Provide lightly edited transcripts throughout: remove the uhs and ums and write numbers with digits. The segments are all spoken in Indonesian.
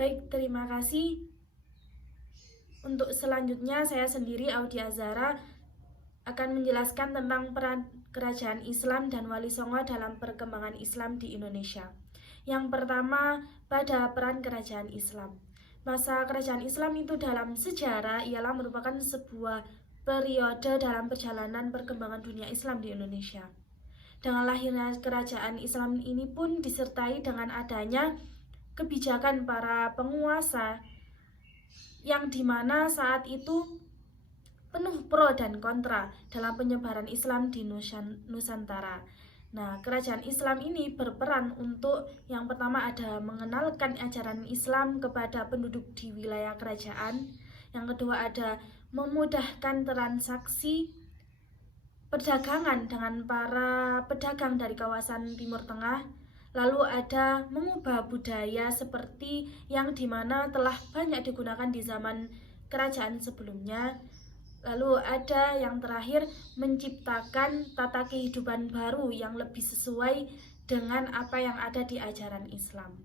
Baik, terima kasih. Untuk selanjutnya saya sendiri Audia Azhara akan menjelaskan tentang peran kerajaan Islam dan Wali Songo dalam perkembangan Islam di Indonesia. Yang pertama, pada peran kerajaan Islam. Masa kerajaan Islam itu dalam sejarah ialah merupakan sebuah periode dalam perjalanan perkembangan dunia Islam di Indonesia. Dengan lahirnya kerajaan Islam ini pun disertai dengan adanya kebijakan para penguasa yang dimana saat itu penuh pro dan kontra dalam penyebaran Islam di Nusantara. Nah, kerajaan Islam ini berperan untuk yang pertama ada mengenalkan ajaran Islam kepada penduduk di wilayah kerajaan. Yang kedua ada memudahkan transaksi perdagangan dengan para pedagang dari kawasan Timur Tengah. Lalu ada mengubah budaya seperti yang dimana telah banyak digunakan di zaman kerajaan sebelumnya. Lalu ada yang terakhir menciptakan tata kehidupan baru yang lebih sesuai dengan apa yang ada di ajaran Islam.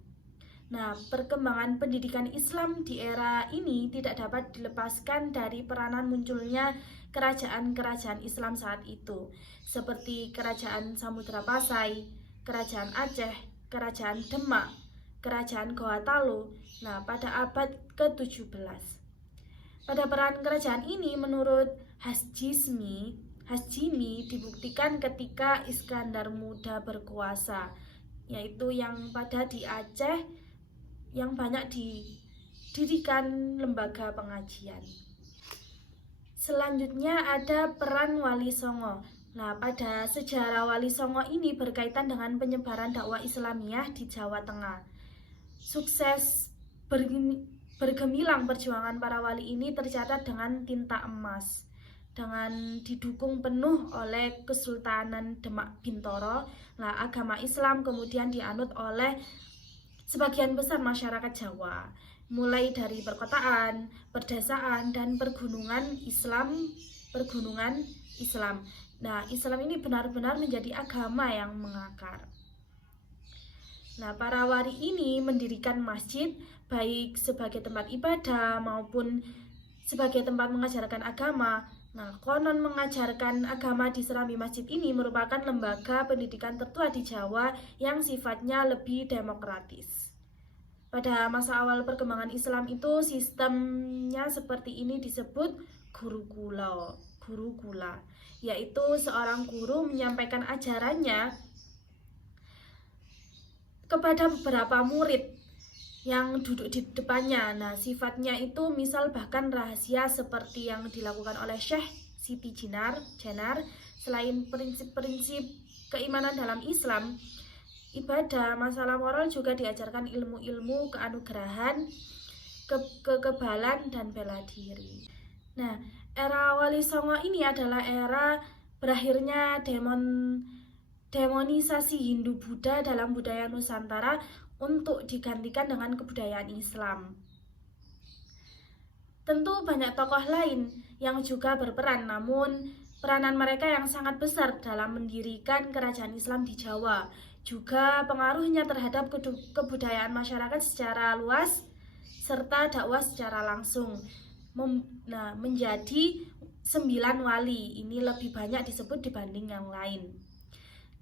Nah, perkembangan pendidikan Islam di era ini tidak dapat dilepaskan dari peranan munculnya kerajaan-kerajaan Islam saat itu, seperti Kerajaan Samudra Pasai, Kerajaan Aceh, Kerajaan Demak, Kerajaan Gorontalo. Nah, pada abad ke-17. Pada peran kerajaan ini menurut Hasjimi dibuktikan ketika Iskandar Muda berkuasa, yaitu yang pada di Aceh yang banyak didirikan lembaga pengajian. Selanjutnya ada peran Wali Songo. Nah, pada sejarah Wali Songo ini berkaitan dengan penyebaran dakwah Islamiyah di Jawa Tengah. Sukses bergemilang perjuangan para wali ini tercatat dengan tinta emas, dengan didukung penuh oleh Kesultanan Demak Bintoro. Nah, agama Islam kemudian dianut oleh sebagian besar masyarakat Jawa, mulai dari perkotaan, perdesaan, dan pergunungan Islam. Nah, Islam ini benar-benar menjadi agama yang mengakar. Nah, para wali ini mendirikan masjid baik sebagai tempat ibadah maupun sebagai tempat mengajarkan agama. Nah, konon mengajarkan agama di serambi masjid ini merupakan lembaga pendidikan tertua di Jawa yang sifatnya lebih demokratis. Pada masa awal perkembangan Islam itu sistemnya seperti ini disebut gurukula, yaitu seorang guru menyampaikan ajarannya kepada beberapa murid yang duduk di depannya. Nah, sifatnya itu misal bahkan rahasia seperti yang dilakukan oleh Syekh Siti Jenar. Selain prinsip-prinsip keimanan dalam Islam, ibadah, masalah moral juga diajarkan ilmu-ilmu keanugerahan, kekebalan, dan bela diri. Nah, era Wali Songo ini adalah era berakhirnya demonisasi Hindu-Buddha dalam budaya Nusantara untuk digantikan dengan kebudayaan Islam. Tentu banyak tokoh lain yang juga berperan, namun peranan mereka yang sangat besar dalam mendirikan kerajaan Islam di Jawa. Juga pengaruhnya terhadap kebudayaan masyarakat secara luas serta dakwah secara langsung. Menjadi 9 wali, ini lebih banyak disebut dibanding yang lain.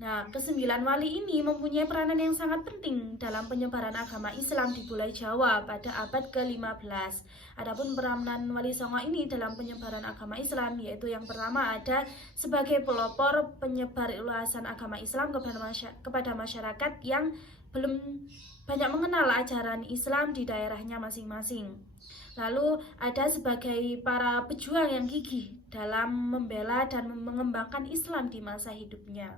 Nah, ke-9 wali ini mempunyai peranan yang sangat penting dalam penyebaran agama Islam di Pulau Jawa pada abad ke-15. Adapun peranan Wali Songo ini dalam penyebaran agama Islam yaitu yang pertama ada sebagai pelopor penyebar ulasan agama Islam kepada masyarakat yang belum banyak mengenal ajaran Islam di daerahnya masing-masing. Lalu ada sebagai para pejuang yang gigih dalam membela dan mengembangkan Islam di masa hidupnya.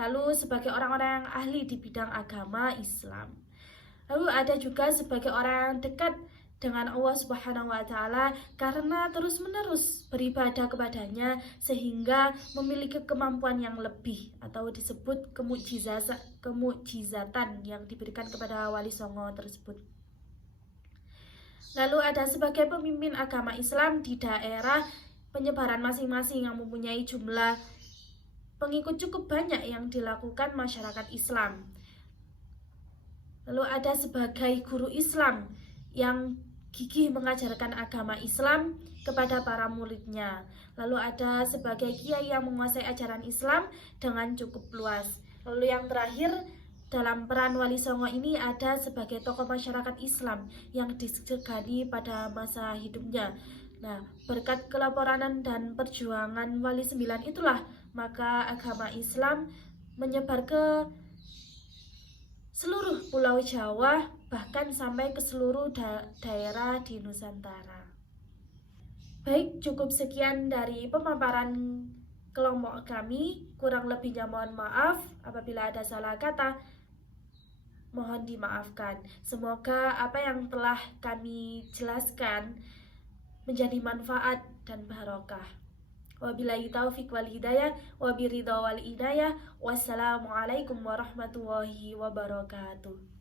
Lalu sebagai orang-orang yang ahli di bidang agama Islam. Lalu ada juga sebagai orang yang dekat dengan Allah Subhanahu wa Ta'ala karena terus-menerus beribadah kepadanya sehingga memiliki kemampuan yang lebih atau disebut kemukjizatan yang diberikan kepada Wali Songo tersebut. Lalu ada sebagai pemimpin agama Islam di daerah penyebaran masing-masing yang mempunyai jumlah pengikut cukup banyak yang dilakukan masyarakat Islam. Lalu ada sebagai guru Islam yang gigih mengajarkan agama Islam kepada para muridnya. Lalu ada sebagai kiai yang menguasai ajaran Islam dengan cukup luas. Lalu yang terakhir, dalam peran Wali Songo ini ada sebagai tokoh masyarakat Islam yang disegani pada masa hidupnya. Nah, berkat kelaporanan dan perjuangan Wali Sembilan itulah maka agama Islam menyebar ke seluruh Pulau Jawa, bahkan sampai ke seluruh daerah di Nusantara. Baik, cukup sekian dari pemaparan kelompok kami. Kurang lebihnya mohon maaf. Apabila ada salah kata, mohon dimaafkan. Semoga apa yang telah kami jelaskan menjadi manfaat dan barokah. Wabillahi taufiq wal hidayah, wabiridha wal hidayah. Wassalamualaikum warahmatullahi wabarakatuh.